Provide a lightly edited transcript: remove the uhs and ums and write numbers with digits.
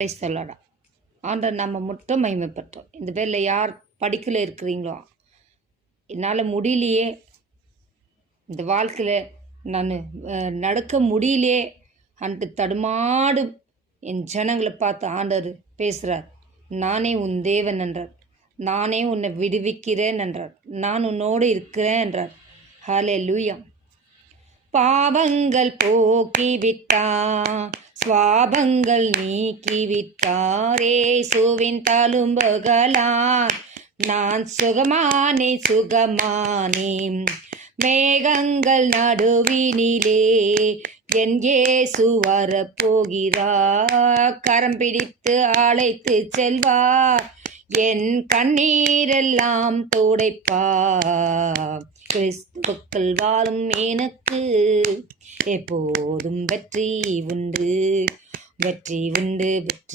Praise the Lord. ஆண்டவர் நம்ம மட்டும் மகிமைப்பட்டோம். இந்த பேரில் யார் படிக்கல இருக்கிறீங்களோ, என்னால் முடியலையே, இந்த வாழ்க்கையில் நான் நடக்க முடியலையே அன்ட்டு தடுமாடும் என் ஜனங்களை பார்த்து ஆண்டவர் பேசுகிறார். நானே உன் தேவன் என்றார். நானே உன்னை விடுவிக்கிறேன் என்றார். நான் உன்னோடு இருக்கிறேன் என்றார். ஹல்லேலூயா. பாவங்கள் போக்கிவிட்டார், சுவாபங்கள் நீக்கிவிட்டார். இயேசுவின் தழும்புகளால் நான் சுகமானேன். மேகங்கள் நடுவினிலே என் இயேசு வரப்போகிறார். கரம் பிடித்து அழைத்து செல்வார், என் கண்ணீரெல்லாம் துடைப்பார். கிறிஸ்துவுக்குள் வாழும் எனக்கு எப்போதும் வெற்றி உண்டு, வெற்றி உண்டு, வெற்றி.